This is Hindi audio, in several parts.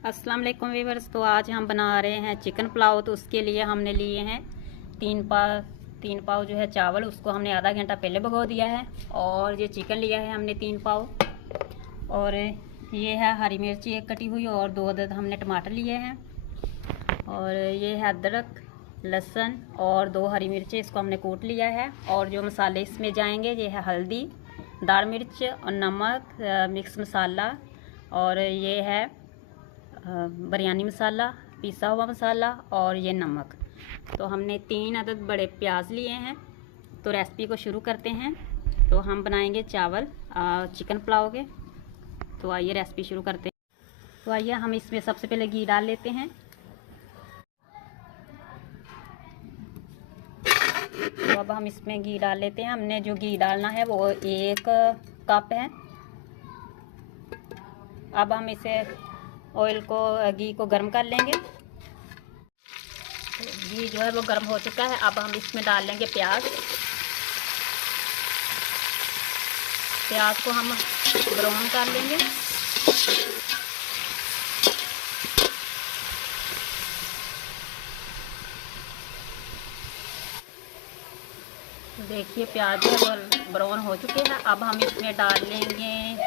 अस्सलाम वालेकुम वीवर्स। तो आज हम बना रहे हैं चिकन पुलाव। तो उसके लिए हमने लिए हैं तीन पाव जो है चावल, उसको हमने आधा घंटा पहले भिगो दिया है। और ये चिकन लिया है हमने 3 पाव, और ये है हरी मिर्ची एक कटी हुई, और 2 अदद हमने टमाटर लिए हैं, और ये है अदरक लहसुन और 2 हरी मिर्ची, इसको हमने कूट लिया है। और जो मसाले इसमें जाएंगे ये है हल्दी, दाल मिर्च और नमक, मिक्स मसाला, और ये है बिरयानी मसाला, पिसा हुआ मसाला, और ये नमक। तो हमने 3 अदद बड़े प्याज लिए हैं। तो रेसिपी को शुरू करते हैं। तो हम बनाएंगे चावल चिकन पुलाव के। तो आइए रेसिपी शुरू करते हैं। तो आइए हम इसमें सबसे पहले घी डाल लेते हैं। तो अब हम इसमें घी डाल लेते हैं। हमने जो घी डालना है वो 1 कप है। अब हम इसे घी को गर्म कर लेंगे। घी जो है वो गर्म हो चुका है। अब हम इसमें डाल लेंगे प्याज को हम ब्राउन कर लेंगे। देखिए प्याज जो है वो ब्राउन हो चुके हैं। अब हम इसमें डाल लेंगे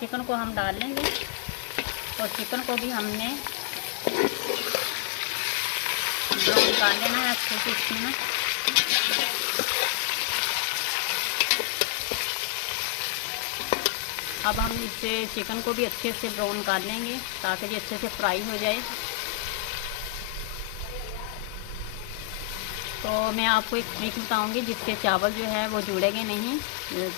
चिकन को हम डाल लेंगे, और चिकन को भी हमने ब्राउन कर लेना है अच्छे से इसमें ना। अब हम इसे चिकन को भी अच्छे से ब्राउन कर लेंगे ताकि ये अच्छे से फ्राई हो जाए। तो मैं आपको एक ट्रिक बताऊंगी जिससे चावल जो है वो जुड़ेंगे नहीं,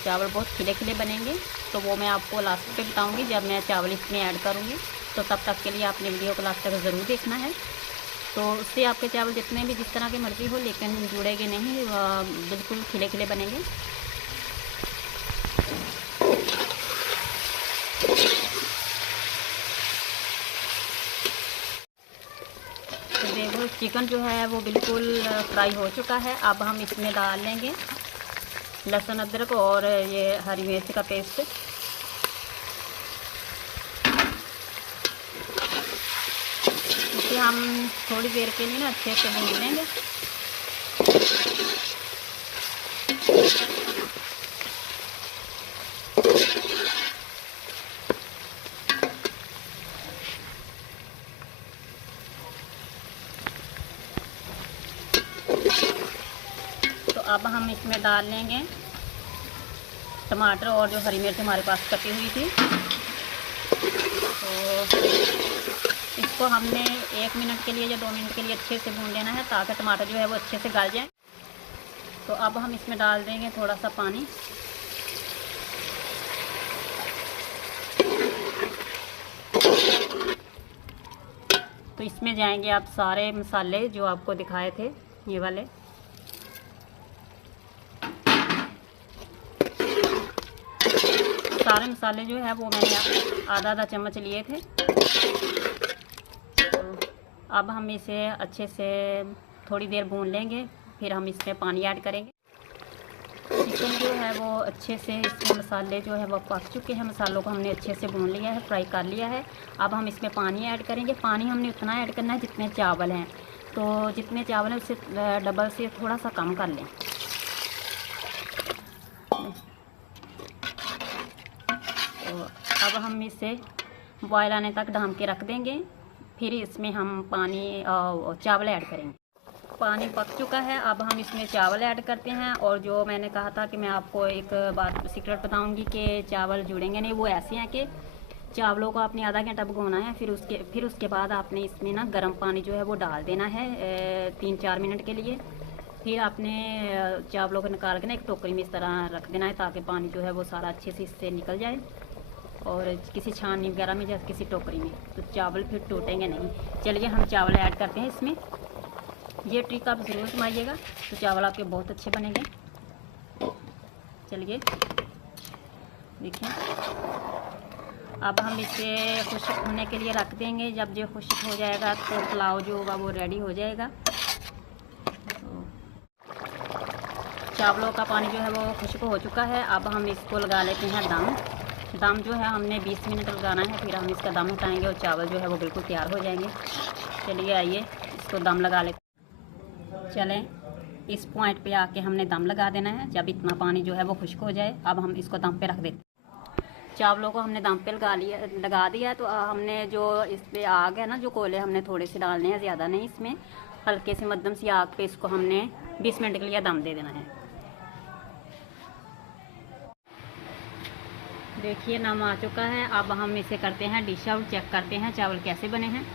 चावल बहुत खिले खिले बनेंगे। तो वो मैं आपको लास्ट पे बताऊंगी जब मैं चावल इसमें ऐड करूंगी। तो तब तक के लिए आपने वीडियो को लास्ट तक ज़रूर देखना है। तो उससे आपके चावल जितने भी जिस तरह के मर्ज़ी हो लेकिन जुड़ेंगे नहीं, बिल्कुल खिले खिले बनेंगे। तो देखो चिकन जो है वो बिल्कुल फ्राई हो चुका है। अब हम इसमें डाल लेंगे लहसुन अदरक और ये हरी मिर्च का पेस्ट। इसे हम थोड़ी देर के लिए ना अच्छे से भून लेंगे। तो अब हम इसमें डाल लेंगे टमाटर और जो हरी मिर्च हमारे पास कटी हुई थी। तो इसको हमने 1 मिनट के लिए या 2 मिनट के लिए अच्छे से भून लेना है ताकि टमाटर जो है वो अच्छे से गल जाए। तो अब हम इसमें डाल देंगे थोड़ा सा पानी। तो इसमें जाएंगे आप सारे मसाले जो आपको दिखाए थे, ये वाले। सारे मसाले जो है वो मैंने आधा चम्मच लिए थे। तो अब हम इसे अच्छे से थोड़ी देर भून लेंगे, फिर हम इसमें पानी ऐड करेंगे। चिकन जो है वो अच्छे से इसमें मसाले जो है वो पक चुके हैं। मसालों को हमने अच्छे से भून लिया है, फ्राई कर लिया है। अब हम इसमें पानी ऐड करेंगे। पानी हमने उतना ऐड करना है जितने चावल हैं। तो जितने चावल हैं उससे डबल से थोड़ा सा कम कर लें। तो अब हम इसे बॉयल आने तक ढक के रख देंगे, फिर इसमें हम चावल ऐड करेंगे। पानी पक चुका है। अब हम इसमें चावल ऐड करते हैं। और जो मैंने कहा था कि मैं आपको एक बात सीक्रेट बताऊंगी कि चावल जुड़ेंगे नहीं, वो ऐसे हैं कि चावलों को आपने आधा घंटा भिगोना है, फिर उसके बाद आपने इसमें ना गर्म पानी जो है वो डाल देना है 3-4 मिनट के लिए। फिर आपने चावलों को निकाल के ना एक टोकरी में इस तरह रख देना है ताकि पानी जो है वो सारा अच्छे से इससे निकल जाए, और किसी छाननी वगैरह में या किसी टोकरी में, तो चावल फिर टूटेंगे नहीं। चलिए हम चावल ऐड करते हैं इसमें। ये ट्रिक आप ज़रूर आजमाइएगा, तो चावल आपके बहुत अच्छे बनेंगे। चलिए देखिए, अब हम इसे खुश्क होने के लिए रख देंगे। जब ये खुश्क हो जाएगा तो पुलाव जो होगा वो रेडी हो जाएगा। तो चावलों का पानी जो है वो खुश्क हो चुका है। अब हम इसको लगा लेते हैं दम। दम जो है हमने 20 मिनट लगाना है, फिर हम इसका दम हटाएंगे और चावल जो है वो बिल्कुल तैयार हो जाएंगे। चलिए आइए इसको दम लगा लेते। चलें, इस पॉइंट पे आके हमने दम लगा देना है। जब इतना पानी जो है वो खुश्क हो जाए, अब हम इसको दम पे रख देते। चावलों को हमने दम पे लगा दिया। तो हमने जो इस पे आग है ना, जो कोयले हमने थोड़े से डालने हैं, ज़्यादा नहीं, इसमें हल्के से मध्यम सी आग पे इसको हमने 20 मिनट के लिए दम दे देना है। देखिए नम आ चुका है। अब हम इसे करते हैं डिश आउट, चेक करते हैं चावल कैसे बने हैं।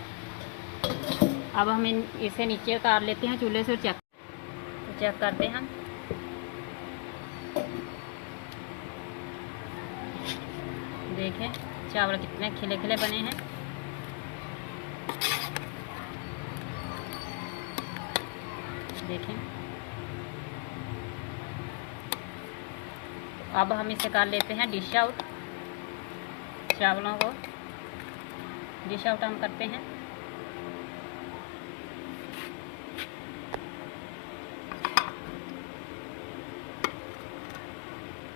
अब हम इसे नीचे उतार लेते हैं चूल्हे से, चेक करते हैं। देखें चावल कितने खिले खिले बने हैं। देखें, अब हम इसे कर लेते हैं डिश आउट। चावलों को डिश आउट हम करते हैं।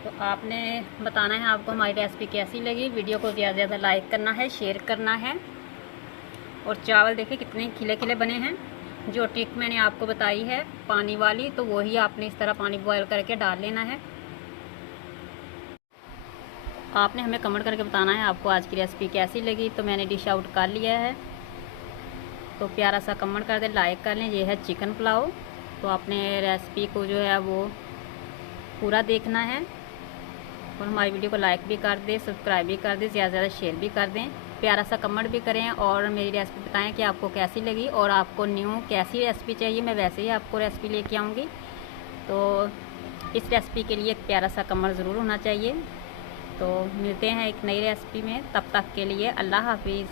तो आपने बताना है आपको हमारी रेसिपी कैसी लगी। वीडियो को ज़्यादा से ज़्यादा लाइक करना है, शेयर करना है। और चावल देखिए कितने खिले खिले बने हैं। जो ट्रिक मैंने आपको बताई है पानी वाली, तो वही आपने इस तरह पानी बॉयल करके डाल लेना है। आपने हमें कमेंट करके बताना है आपको आज की रेसिपी कैसी लगी। तो मैंने डिश आउट कर लिया है, तो प्यारा सा कमेंट कर दें, लाइक कर लें। ये है चिकन पुलाव। तो आपने रेसिपी को जो है वो पूरा देखना है और हमारी वीडियो को लाइक भी कर दें, सब्सक्राइब भी कर दें, ज़्यादा से ज़्यादा शेयर भी कर दें, प्यारा सा कमेंट भी करें और मेरी रेसिपी बताएं कि आपको कैसी लगी और आपको न्यू कैसी रेसिपी चाहिए। मैं वैसे ही आपको रेसिपी लेके आऊँगी। तो इस रेसिपी के लिए एक प्यारा सा कमेंट ज़रूर होना चाहिए। तो मिलते हैं एक नई रेसिपी में, तब तक के लिए अल्लाह हाफिज़।